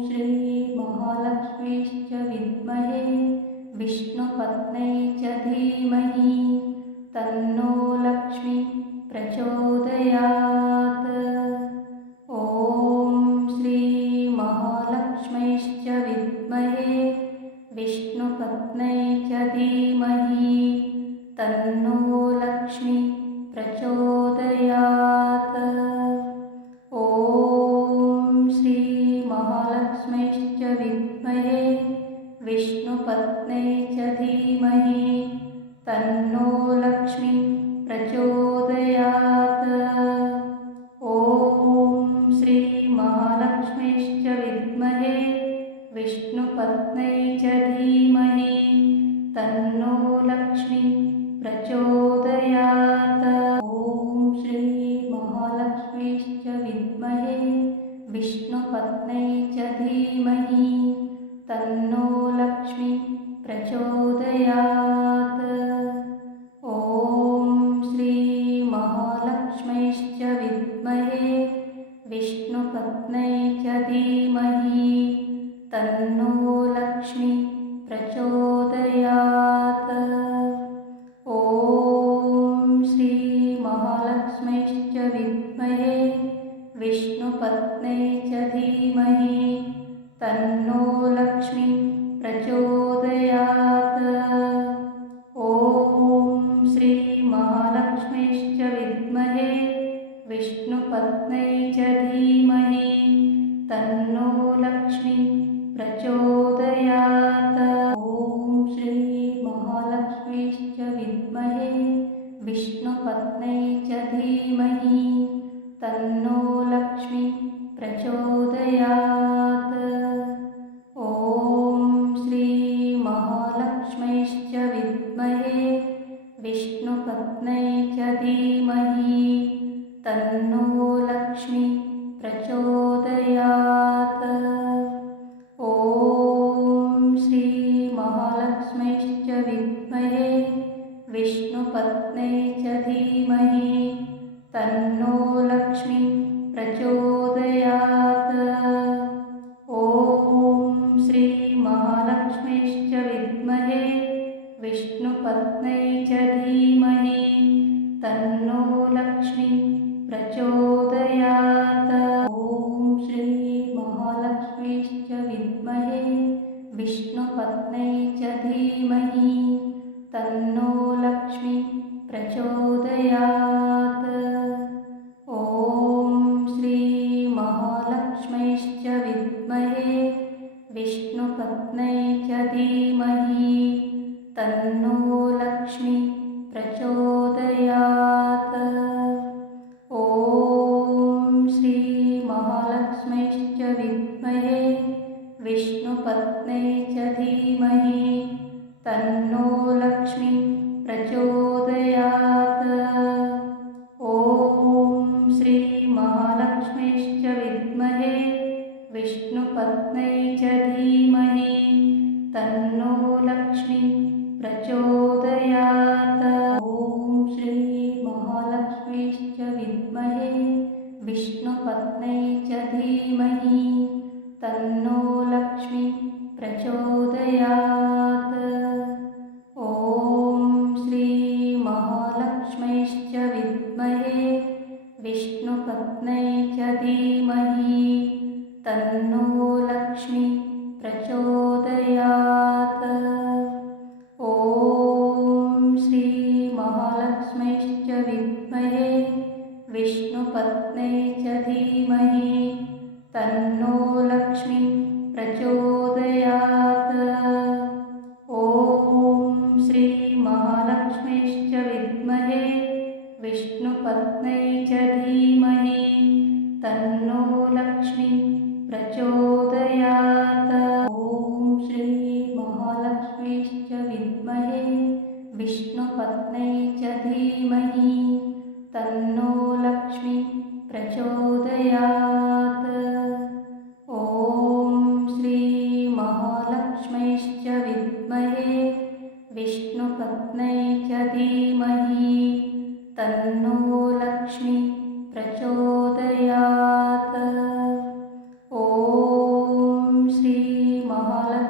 श्री महालक्ष्मीश्च विद्महे विष्णुपत्न्यै च धीमहि तन्नो लक्ष्मी प्रचोदयात्। ॐ श्री महालक्ष्मीश्च विद्महे विष्णुपत्न्यै च धीमहि तन्नो लक्ष्मी प्रचोदयात्। ॐ श्री महालक्ष्मीश्च विद्महे विष्णुपत्न्यै च धीमहि तन्नो लक्ष्मी प्रचोदयात्। ॐ श्री महालक्ष्मीश्च विद्महे विष्णुपत्न्यै च धीमहि तन्नो लक्ष्मी प्रचोदयात्। ॐ श्री महालक्ष्मीश्च विद्महे विष्णुपत्न्यै च धीमहि तन्नो लक्ष्मी प्रचोदयात्। ॐ श्री महालक्ष्मीश्च विद्महे विष्णुपत्न्यै च धीमहि तन्नो लक्ष्मी प्रचोदयात्। ॐ श्री महालक्ष्मीश्च विद्महे विष्णुपत्न्यै च धीमहि तन्नो लक्ष्मी प्रचोदयात्। ॐ श्री महालक्ष्मीश्च विद्महे विष्णुपत्न्यै च धीमहि तन्नो लक्ष्मी प्रचोदयात्। ॐ श्री महालक्ष्मीश्च विद्महे विष्णुपत्न्यै च धीमहि तन्नो लक्ष्मी प्रचोदयात्। ॐ श्री महालक्ष्मीश्च विद्महे विष्णुपत्न्यै च धीमहि तन्नो लक्ष्मी प्रचोदयात्। ॐ श्री महालक्ष्मीश्च विद्महे विष्णुपत्न्यै च धीमहि तन्नो लक्ष्मी प्रचोदयात्। ॐ श्री महालक्ष्मीश्च विद्महे विष्णुपत्न्यै च धीमहि तन्नो लक्ष्मी प्रचोदयात्। ॐ श्री महालक्ष्मीश्च विद्महे विष्णुपत्न्यै च धीमहि तन्नो लक्ष्मी प्रचोदयात्। ॐ श्री महालक्ष्मीश्च विद्महे विष्णुपत्न्यै च धीमहि तन्नो लक्ष्मी प्रचोदयात्। ॐ श्री महालक्ष्मीश्च विद्महे विष्णुपत्न्यै च धीमहि तन्नो लक्ष्मी प्रचोदयात्। ॐ श्री महालक्ष्मीश्च विद्महे विष्णुपत्न्यै च धीमहि तन्नो लक्ष्मी प्रचोदयात्। ॐ श्री महालक्ष्मीश्च विद्महे विष्णुपत्न्यै च धीमहि तन्नो लक्ष्मी प्रचोदयात्। ॐ श्री महालक्ष्मीश्च विद्महे विष्णुपत्न्यै च धीमहि तन्नो लक्ष्मी प्रचोदयात्। ॐ श्री महालक्ष्मीश्च विद्महे विष्णुपत्न्यै च धीमहि तन्नो लक्ष्मी प्रचोदयात्। ॐ श्री महालक्ष्मीश्च विद्महे विष्णुपत्न्यै च धीमहि तन्नो लक्ष्मी प्रचोदयात्। ॐ श्री महालक्ष्मीश्च विद्महे विष्णुपत्न्यै च धीमहि तन्नो लक्ष्मी प्रचोदयात्। ॐ श्री महालक्ष्मीश्च विद्महे विष्णुपत्न्यै च धीमहि तन्नो लक्ष्मी प्रचोदयात्। ॐ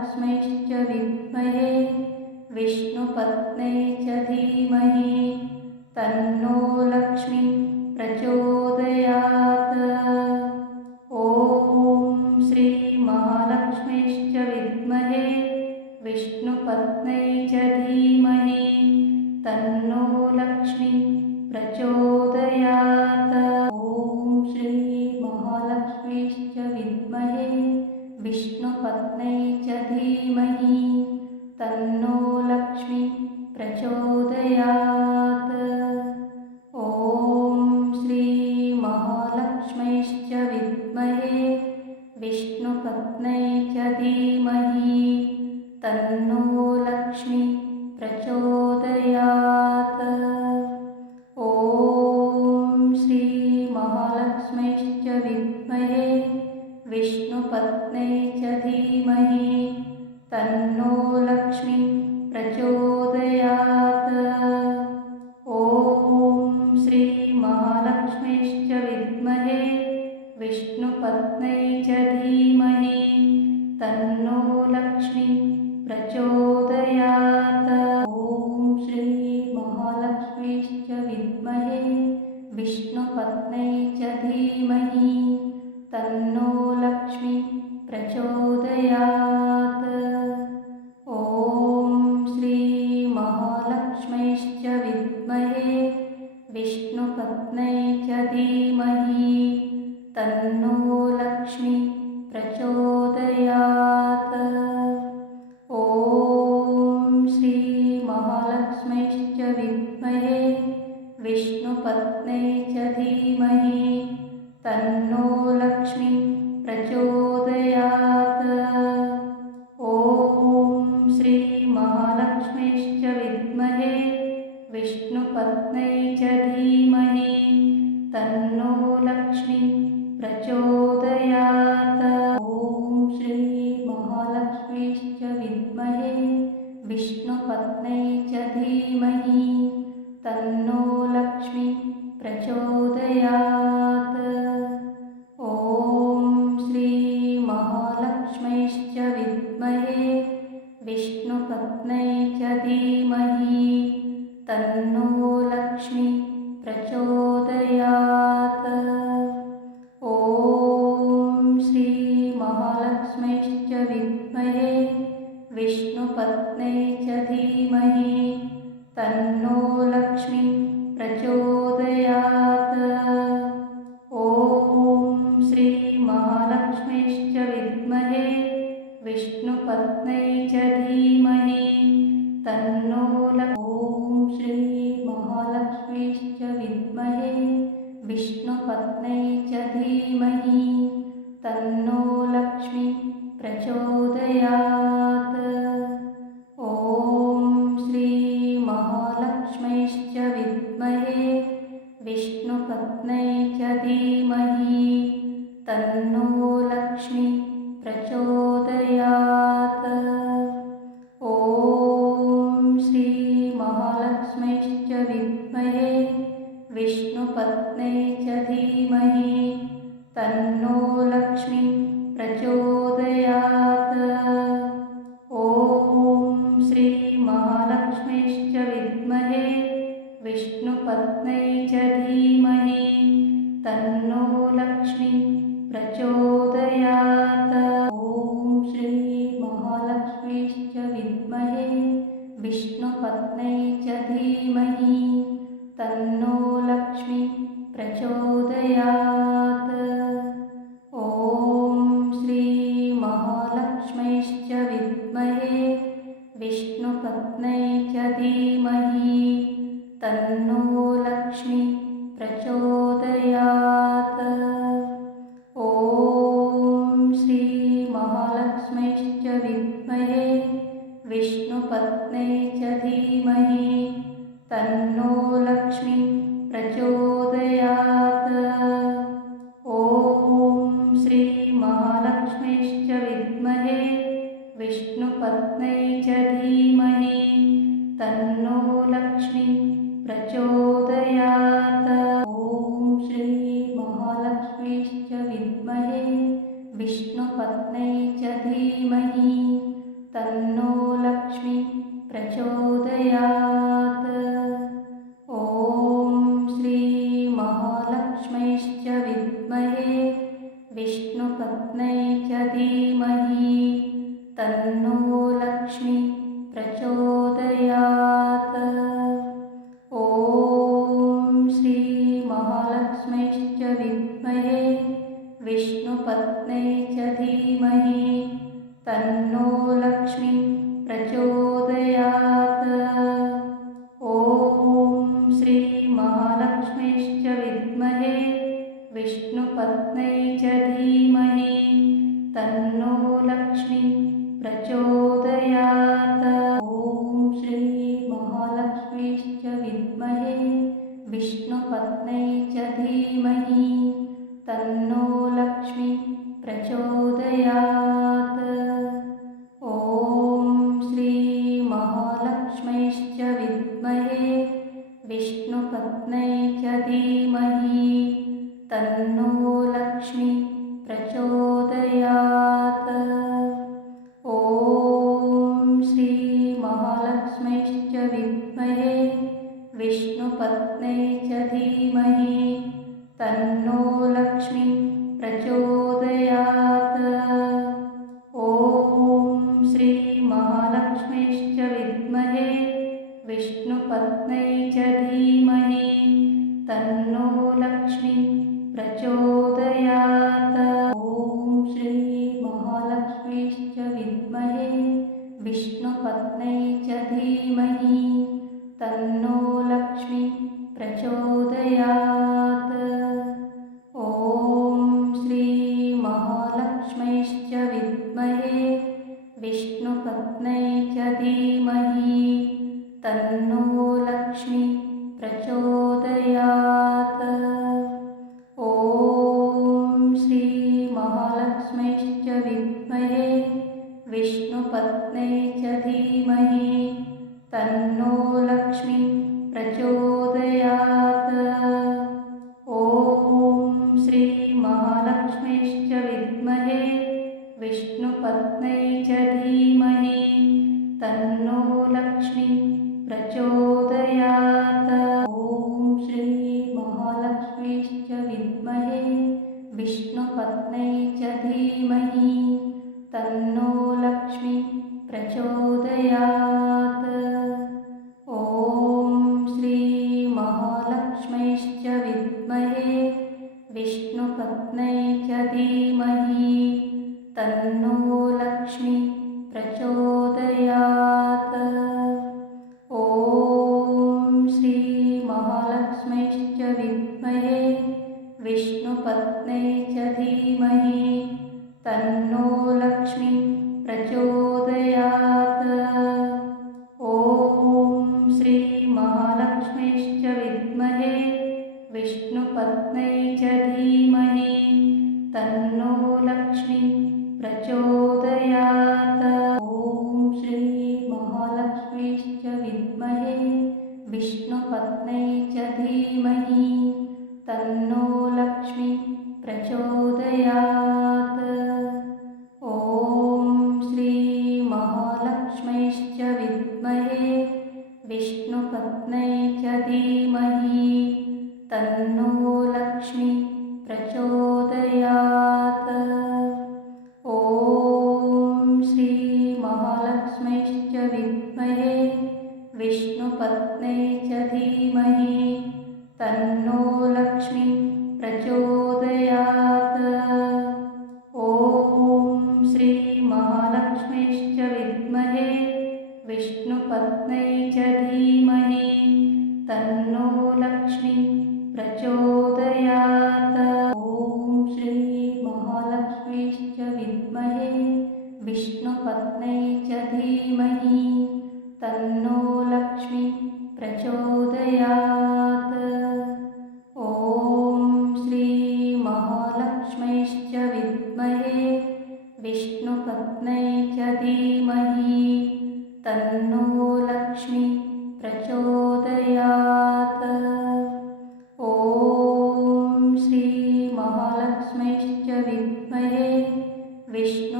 महालक्ष्मीश्च विद्महे विष्णुपत्न्यै च धीमहि तन्नो लक्ष्मी प्रचोदयात्। ॐ श्रीमहालक्ष्मीश्च विद्महे विष्णुपत्न्यै च धीमहि तन्नो लक्ष्मी प्रचोदयात्। ॐ श्रीमहालक्ष्मीश्च विद्महे विष्णुपत्न्यै च धीमहि तन्नो लक्ष्मी प्रचोदयात्। ॐ श्रीमहालक्ष्मीश्च विद्महे विष्णुपत्न्यै च धीमहि तन्नो लक्ष्मी प्रचोदयात्। ॐ श्रीमहालक्ष्मीश्च विद्महे विष्णुपत्न्यै च धीमहि तन्नो लक्ष्मी प्रचोदयात्। ॐ श्रीमहालक्ष्मीश्च विद्महे विष्णुपत्न्यै च धीमहि तन्नो लक्ष्मी प्रचोदयात्। ॐ श्रीमहालक्ष्मीश्च विद्महे विष्णुपत्न्यै च धीमहि तन्नो लक्ष्मी प्रचोदयात्। ॐ श्रीमहालक्ष्मीश्च विद्महे विष्णुपत्न्यै च धीमहि तन्नो लक्ष्मी प्रचोदयात्। ॐ श्रीमहालक्ष्मीश्च विद्महे विष्णुपत्न्यै च धीमहि तन्नो लक्ष्मी प्रचोदयात्। ॐ श्रीमहालक्ष्मीश्च विद्महे विष्णुपत्न्यै च धीमहि तन्नो लक्ष्मी प्रचोदयात्। ॐ श्रीमहालक्ष्मीश्च विद्महे विष्णुपत्न्यै च धीमहि तन्नो लक्ष्मी प्रचोदयात्। ॐ श्रीमहालक्ष्मीश्च विद्महे विष्णुपत्न्यै च धीमहि तन्नो लक्ष्मी प्रचोदयात्। ॐ श्रीमहालक्ष्मीश्च विद्महे विष्णुपत्न्यै च धीमहि तन्नो लक्ष्मी प्रचोदयात्। ॐ श्रीमहालक्ष्मीश्च विद्महे विष्णुपत्न्यै च धीमहि तन्नो ॐ श्रीमहालक्ष्मीश्च विद्महे विष्णुपत्न्यै च धीमहि तन्नो लक्ष्मी प्रचोदयात्। ॐ श्रीमहालक्ष्मीश्च विद्महे विष्णुपत्न्यै च धीमहि तन्नो लक्ष्मी प्रचोदयात्। ॐ श्रीमहालक्ष्मीश्च विद्महे विष्णुपत्न्यै च धीमहि तन्नो लक्ष्मी प्रचोदयात्। ॐ श्रीमहालक्ष्मीश्च विद्महे विष्णुपत्न्यै च धीमहि तन्नो लक्ष्मी प्रचोदयात्। ॐ श्रीमहालक्ष्मीश्च विद्महे विष्णुपत्न्यै च धीमहि तन्नो लक्ष्मी प्रचोदयात्। ॐ श्रीमहालक्ष्मीश्च विद्महे विष्णुपत्न्यै च धीमहि तन्नो लक्ष्मी प्रचोदयात्। ॐ श्रीमहालक्ष्मीश्च विद्महे विष्णुपत्न्यै च धीमहि तन्नो लक्ष्मी प्रचोदयात्। ॐ श्रीमहालक्ष्मीश्च विद्महे विष्णुपत्न्यै च धीमहि तन्नो लक्ष्मी प्रचोदयात्। ॐ श्रीमहालक्ष्मीश्च विद्महे विष्णुपत्न्यै च धीमहि तन्नो लक्ष्मी प्रचोदयात्। ॐ श्रीमहालक्ष्मीश्च विद्महे विष्णुपत्न्यै च धीमहि तन्नो लक्ष्मी प्रचोदयात्। ॐ श्रीमहालक्ष्मीश्च विद्महे विष्णुपत्न्यै च धीमहि तन्नो लक्ष्मी प्रचोदयात्। ॐ श्रीमहालक्ष्मीश्च विद्महे विष्णुपत्न्यै च धीमहि तन्नो लक्ष्मी प्रचोदयात्। ॐ श्रीमहालक्ष्मीश्च विद्महे विष्णुपत्न्यै च धीमहि तन्नो लक्ष्मी प्रचोदयात्। ॐ श्रीमहालक्ष्मीश्च विद्महे विष्णुपत्न्यै च धीमहि तन्नो लक्ष्मी प्रचोदयात्। ॐ श्रीमहालक्ष्मीश्च विद्महे विष्णुपत्न्यै च धीमहि तन्नो लक्ष्मी प्रचोदयात्। ॐ श्रीमहालक्ष्मीश्च विद्महे विष्णुपत्न्यै च धीमहि तन्नो लक्ष्मी प्रचोदयात्। ॐ श्रीमहालक्ष्मीश्च विद्महे विष्णुपत्न्यै च धीमहि तन्नो लक्ष्मी प्रचोदयात्। ॐ श्रीमहालक्ष्मीश्च विद्महे विष्णुपत्न्यै च धीमहि तन्नो लक्ष्मी प्रचोदयात्। ॐ श्रीमहालक्ष्मीश्च विद्महे विष्णुपत्न्यै च धीमहि तन्नो लक्ष्मी प्रचोदयात्। ॐ श्रीमहालक्ष्मीश्च विद्महे विष्णुपत्न्यै च धीमहि तन्नो लक्ष्मी प्रचोदयात्। ॐ श्रीमहालक्ष्मीश्च विद्महे विष्णुपत्न्यै च धीमहि तन्नो लक्ष्मी प्रचोदयात्। ॐ श्रीमहालक्ष्मीश्च विद्महे विष्णुपत्न्यै च धीमहि तन्नो लक्ष्मी प्रचोदयात्। ॐ श्रीमहालक्ष्मीश्च विद्महे विष्णुपत्न्यै च धीमहि तन्नो लक्ष्मी प्रचोदयात्। ॐ श्रीमहालक्ष्मीश्च विद्महे विष्णुपत्न्यै च धीमहि तन्नो लक्ष्मी प्रचोदयात्। ॐ श्रीमहालक्ष्मीश्च विद्महे विष्णुपत्न्यै च धीमहि तन्नो लक्ष्मी प्रचोदयात्। ॐ श्रीमहालक्ष्मीश्च विद्महे विष्णुपत्न्यै च धीमहि तन्नो लक्ष्मी प्रचोदयात्। ॐ श्रीमहालक्ष्मीश्च विद्महे विष्णुपत्न्यै च धीमहि तन्नो लक्ष्मी प्रचोदयात्। ॐ श्रीमहालक्ष्मीश्च विद्महे विष्णुपत्न्यै च धीमहि तन्नो लक्ष्मी प्रचोदयात्। ॐ श्रीमहालक्ष्मीश्च विद्महे विष्णुपत्न्यै च धीमहि तन्नो लक्ष्मी प्रचोदयात्। ॐ श्रीमहालक्ष्मीश्च विद्महे विष्णुपत्न्यै च धीमहि तन्नो लक्ष्मी प्रचोदयात्। ॐ श्रीमहालक्ष्मीश्च विद्महे विष्णु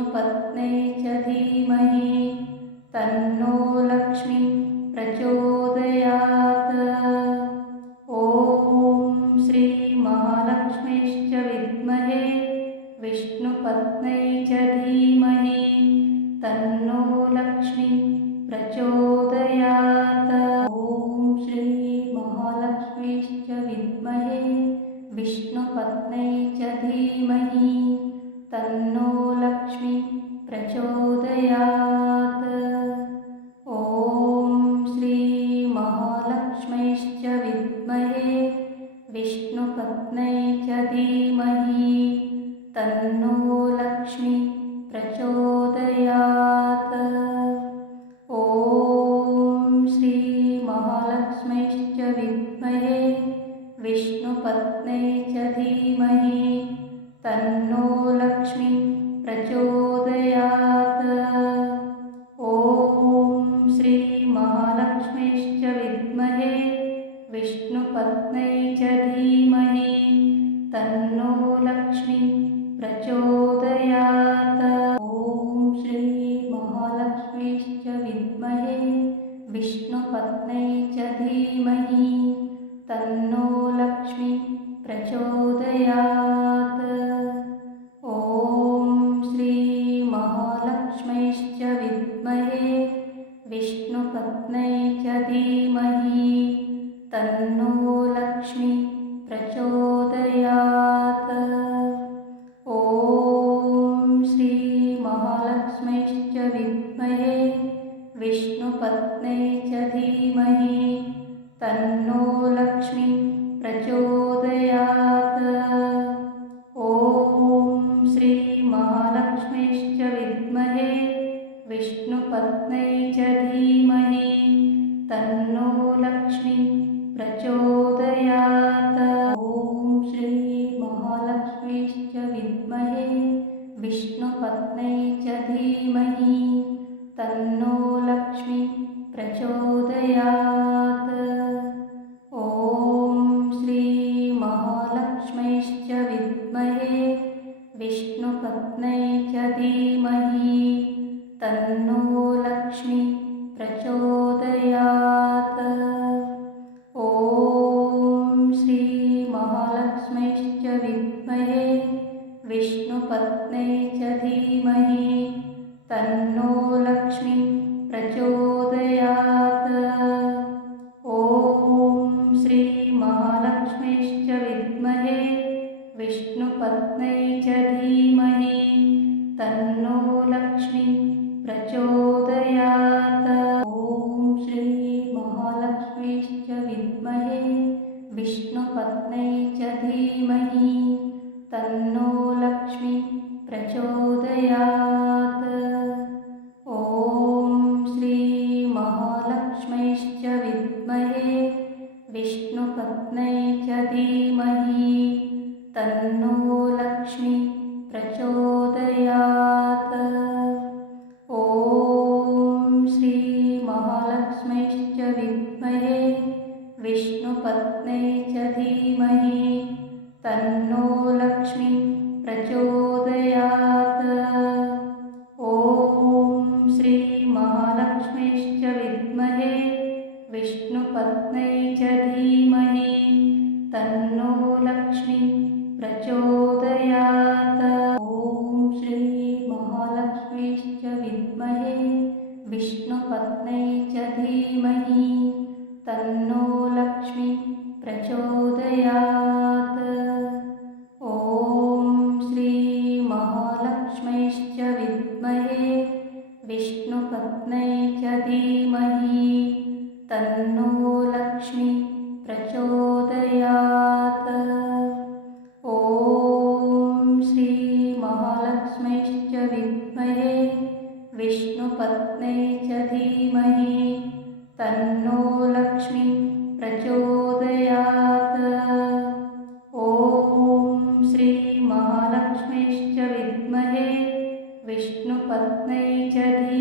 विष्णुपत्न्यै च धीमहि तन्नो लक्ष्मी प्रचोदयात्। ॐ श्रीमहालक्ष्मीश्च विद्महे विष्णुपत्न्यै च धीमहि तन्नो लक्ष्मी प्रचोदयात्। ॐ श्रीमहालक्ष्मीश्च विद्महे विष्णुपत्न्यै च धीमहि तन्नो लक्ष्मी प्रचोदयात्। ॐ श्रीमहालक्ष्मीश्च विद्महे विष्णुपत्न्यै च धीमहि तन्नो लक्ष्मी प्रचोदयात्। ॐ श्रीमहालक्ष्मीश्च विद्महे विष्णुपत्न्यै च धीमहि तन्नो लक्ष्मी प्रचोदयात्। ॐ श्रीमहालक्ष्मीश्च विद्महे विष्णुपत्न्यै च धीमहि तन्नो लक्ष्मी प्रचोदयात्। ॐ श्रीमहालक्ष्मीश्च विद्महे विष्णुपत्न्यै च धीमहि तन्नो लक्ष्मी प्रचोदयात्। ॐ श्रीमहालक्ष्मीश्च विद्महे विष्णुपत्न्यै च धीमहि तन्नो लक्ष्मी प्रचोदयात्। ॐ श्रीमहालक्ष्मीश्च विद्महे विष्णुपत्न्यै च धीमहि तन्नो लक्ष्मी प्रचोदयात्। ॐ श्रीमहालक्ष्मीश्च विद्महे विष्णुपत्न्यै च धीमहि तन्नो लक्ष्मी प्रचोदयात्। ॐ श्रीमहालक्ष्मीश्च विद्महे विष्णुपत्न्यै च धीमहि तन्नो लक्ष्मी प्रचोदयात्। ॐ श्रीमहालक्ष्मीश्च विद्महे विष्णुपत्न्यै च धीमहि तन्नो लक्ष्मी प्रचोदयात्। ॐ श्रीमहालक्ष्मीश्च विद्महे विष्णुपत्न्यै च धीमहि तन्नो लक्ष्मी प्रचोदयात्। ॐ श्रीमहालक्ष्मीश्च विद्महे विष्णुपत्न्यै च धीमहि तन्नो लक्ष्मी प्रचोदयात्। ॐ श्रीमहालक्ष्मीश्च विद्महे विष्णुपत्न्यै च धीमहि तन्नो लक्ष्मी प्रचोदयात्। ॐ श्रीमहालक्ष्मीश्च विद्महे विष्णुपत्न्यै च धीमहि तन्नो लक्ष्मी प्रचोदयात्। ॐ श्रीमहालक्ष्मीश्च विद्महे विष्णुपत्न्यै च धीमहि तन्नो लक्ष्मी प्रचोदयात्। ॐ श्रीमहालक्ष्मीश्च विद्महे विष्णुपत्न्यै च धीमहि तन्नो लक्ष्मी प्रचोदयात्। ॐ श्रीमहालक्ष्मीश्च विद्महे विष्णुपत्न्यै च धीमहि तन्नो लक्ष्मी प्रचोदयात्। ॐ श्रीमहालक्ष्मीश्च विद्महे विष्णुपत्न्यै च धीमहि तन्नो लक्ष्मी प्रचोदयात्। ॐ श्रीमहालक्ष्मीश्च विद्महे विष्णुपत्न्यै च धीमहि तन्नो लक्ष्मी प्रचोदयात्। ॐ श्रीमहालक्ष्मीश्च विद्महे विष्णुपत्न्यै च